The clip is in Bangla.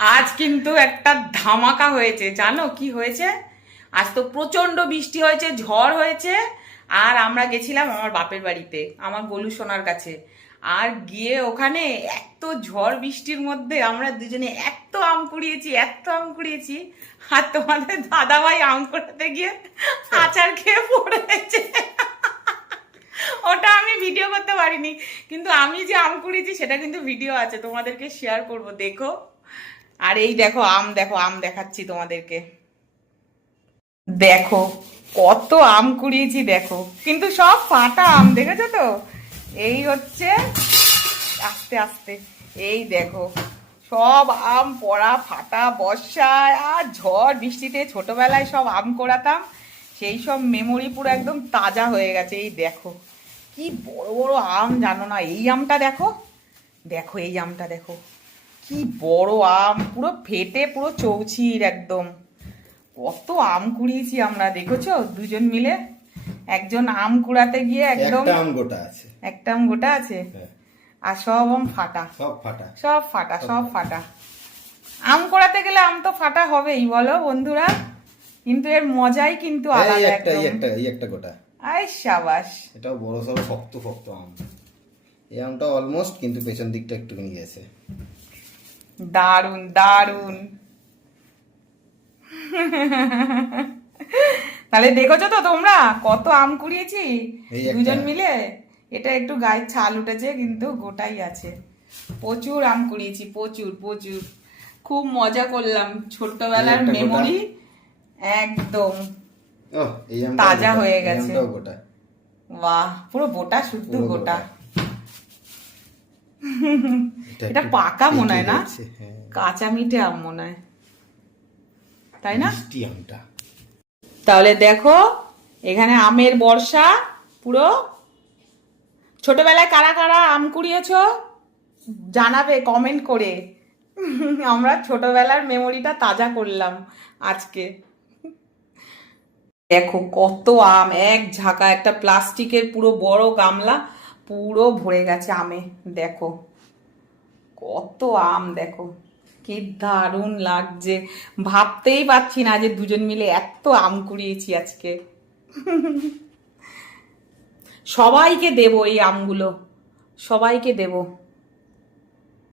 আজ কিন্তু একটা ধামাকা হয়েছে। জানো কি হয়েছে? আজ তো প্রচন্ড বৃষ্টি হয়েছে, ঝড় হয়েছে। আর আমরা গেছিলাম আমার বাপের বাড়িতে, আমার গোলু সোনার কাছে। আর গিয়ে ওখানে এত ঝড় বৃষ্টির মধ্যে আমরা দুজনে এত আম কুড়িয়েছি, এত আম কুড়িয়েছি। আর তোমাদের দাদাভাই আম কুড়াতে গিয়ে আচার খেয়ে পড়েছে। ওটা আমি ভিডিও করতে পারিনি, কিন্তু আমি যে আম কুড়িয়েছি সেটা কিন্তু ভিডিও আছে, তোমাদেরকে শেয়ার করব, দেখো। আর এই দেখো আম, দেখো আম দেখাচ্ছি তোমাদেরকে। দেখো কত আম কুড়িয়েছি দেখো, কিন্তু সব ফাটা আম, দেখেছো তো? এই হচ্ছে আস্তে আস্তে, এই দেখো সব আম পড়া ফাটা বর্ষায় আর ঝড় বৃষ্টিতে ছোটবেলায় সব আম কোড়াতাম, সেই সব মেমোরি পুরো একদম তাজা হয়ে গেছে। এই দেখো কি বড় বড় আম, জানো না? এই আমটা দেখো, দেখো এই আমটা দেখো কি বড় আম, পুরো ফেটে পুরো চৌচির একদম। কত আম কুড়িয়েছি আমরা, দেখেছো? দুজন মিলে একজন আম কুড়াতে গিয়ে একদম একটা আম গোটা আছে, একটা আম গোটা আছে। আর সব আম ফাটা, সব ফাটা, সব ফাটা, সব ফাটা। আম কোড়াতে গেলে আম তো ফাটা হবেই, বলো বন্ধুরা, কিন্তু এর মজাই কিন্তু আলাদা একদম। এই একটা গোটা। আই সাবাস। এটাও বড় সড়ো শক্ত শক্ত আম। এই আমটা অলমোস্ট, কিন্তু পেছন দিকটা একটুখানি গেছে। দারুন দারুন। তাহলে দেখেছো তো তোমরা কত আম কুড়িয়েছি এই একটা। দুজন মিলে। এটা একটু গায়ের ছাল উঠেছে, কিন্তু গোটাই আছে। প্রচুর আম কুড়িয়েছি, প্রচুর প্রচুর। খুব মজা করলাম, ছোট্টবেলার একটা গোটা। মেমোরি একদম এই আমটা তাজা গোটা, হয়ে এই গেছে। আমটাও গোটা। বাহ, পুরো গোটা, শুদ্ধ পুরো গোটা। গোটা। এটা একটু পাকা মনে হয় না, হয়েছে, হ্যাঁ। কাঁচা মিঠে আম মনে হয়, তাই না? মিষ্টি আমটা। তাহলে দেখো এখানে আমের বর্ষা পুরো। ছোটবেলায় কারা কারা আম কুড়িয়েছো জানাবে কমেন্ট করে। আমরা ছোটবেলার মেমোরিটা তাজা করলাম আজকে। দেখো কত আম, এক ঝাঁকা, একটা প্লাস্টিকের পুরো বড় গামলা পুরো ভরে গেছে আমে। দেখো কত আম, দেখো কি দারুণ লাগছে। ভাবতেই পারছি না যে দুজন মিলে এত আম কুড়িয়েছি আজকে। সবাইকে দেবো এই আমগুলো, সবাইকে দেবো।